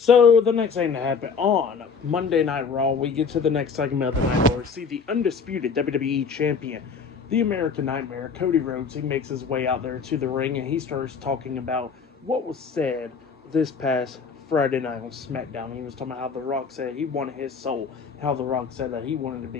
So the next thing to happen on Monday Night Raw, we get to the next segment of the night where we see the undisputed WWE champion, the American Nightmare, Cody Rhodes. He makes his way out there to the ring and he starts talking about what was said this past Friday night on SmackDown. He was talking about how The Rock said he wanted his soul, how The Rock said that he wanted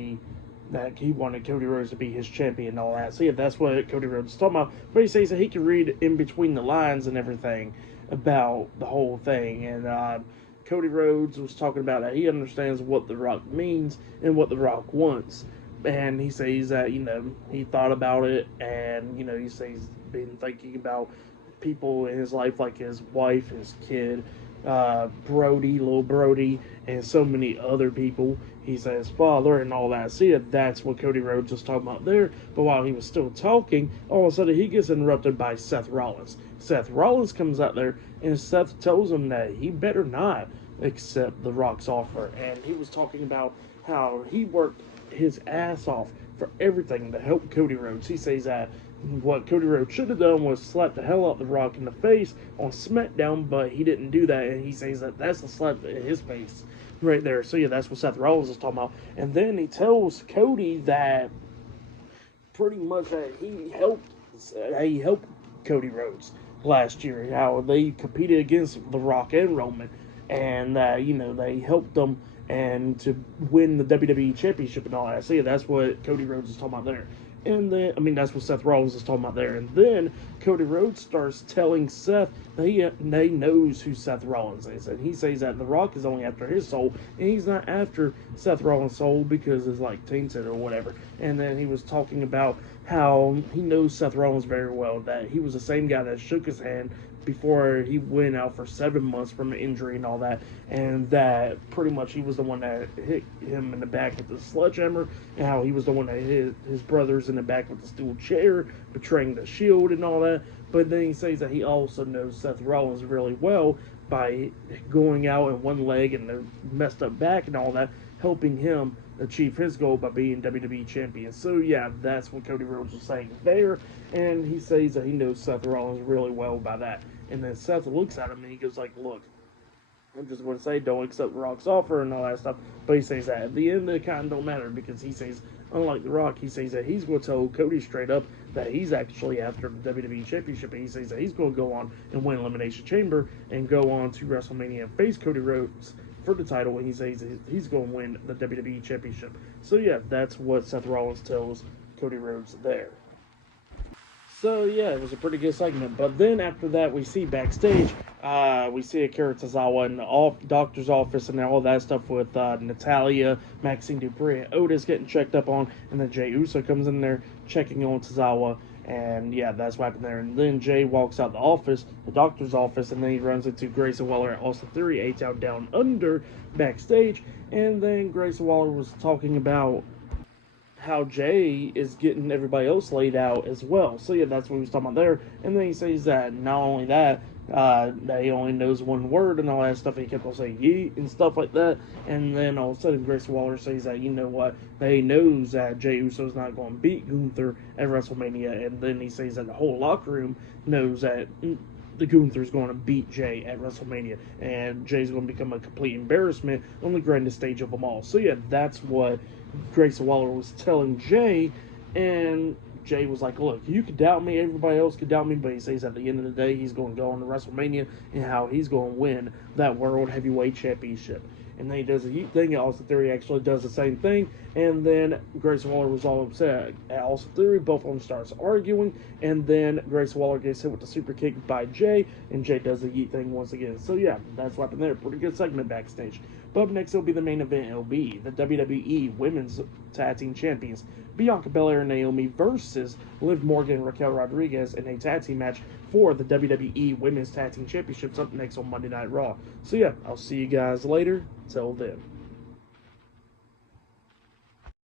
Cody Rhodes to be his champion and all that. So yeah, that's what Cody Rhodes is talking about. But he says that he can read in between the lines and everything about the whole thing. And Cody Rhodes was talking about that he understands what The Rock means and what The Rock wants. And he says that, he thought about it and, he says he's been thinking about people in his life like his wife, his kid, Brody, little Brody, and so many other people. He says father and all that. See, that's what Cody Rhodes was talking about there. But while he was still talking, all of a sudden he gets interrupted by Seth Rollins. Seth Rollins comes out there and Seth tells him that he better not accept The Rock's offer. And he was talking about how he worked his ass off for everything to help Cody Rhodes. He says that what Cody Rhodes should have done was slap the hell out of The Rock in the face on SmackDown, but he didn't do that, and he says that that's the slap in his face right there. So yeah, that's what Seth Rollins is talking about. And then he tells Cody that pretty much that he helped Cody Rhodes last year, how they competed against The Rock and Roman, and that they helped them and to win the WWE Championship and all that. So yeah, that's what Cody Rhodes is talking about there. And then, that's what Seth Rollins is talking about there. And then Cody Rhodes starts telling Seth that he knows who Seth Rollins is. And he says that The Rock is only after his soul, and he's not after Seth Rollins' soul because it's like tainted or whatever. And then he was talking about how he knows Seth Rollins very well, that he was the same guy that shook his hand before he went out for 7 months from an injury and all that, and that pretty much he was the one that hit him in the back with the sledgehammer, and how he was the one that hit his brothers in the back with the steel chair, betraying the Shield and all that. But then he says that he also knows Seth Rollins really well by going out in one leg and the messed up back and all that, helping him achieve his goal by being WWE champion. So yeah, that's what Cody Rhodes was saying there, and he says that he knows Seth Rollins really well by that. And then Seth looks at him and he goes like, look, I'm just going to say don't accept Rock's offer and all that stuff. But he says that at the end it kind of don't matter, because he says, unlike The Rock, he says that he's going to tell Cody straight up that he's actually after the WWE Championship, and he says that he's going to go on and win Elimination Chamber and go on to WrestleMania and face Cody Rhodes for the title, and he says he's going to win the WWE Championship. So yeah, that's what Seth Rollins tells Cody Rhodes there. So yeah, it was a pretty good segment. But then after that, we see backstage, we see Akira Tozawa in the doctor's office and all that stuff with Natalia, Maxine Dupree, and Otis getting checked up on, and then Jey Uso comes in there checking on Tozawa, and yeah, that's what happened there. And then Jey walks out the doctor's office, and then he runs into Grayson Waller and Austin Theory, A-Town Down Under, backstage, and then Grayson Waller was talking about how Jay is getting everybody else laid out as well. So yeah, that's what he was talking about there. And then he says that not only that, that he only knows one word and all that stuff. He kept on saying yeet and stuff like that. And then all of a sudden, Grace Waller says that, you know what, that he knows that Jey Uso's not going to beat Gunther at WrestleMania. And then he says that the whole locker room knows that the Gunther's going to beat Jay at WrestleMania, and Jay's going to become a complete embarrassment on the grandest stage of them all. So yeah, that's what Grayson Waller was telling Jay, and Jay was like, look, you could doubt me, everybody else could doubt me, but he says at the end of the day, he's going to go on to WrestleMania and how he's going to win that World Heavyweight Championship. And then he does a Yeet thing, and Austin Theory actually does the same thing, and then Grayson Waller was all upset at Austin Theory. Both of them starts arguing, and then Grayson Waller gets hit with the super kick by Jay, and Jay does the Yeet thing once again. So yeah, that's what happened there. Pretty good segment backstage. But up next, it'll be the main event. It'll be the WWE Women's Tag Team Champions, Bianca Belair and Naomi versus Liv Morgan and Raquel Rodriguez in a tag team match for the WWE Women's Tag Team Championships up next on Monday Night Raw. So yeah, I'll see you guys later. Till then.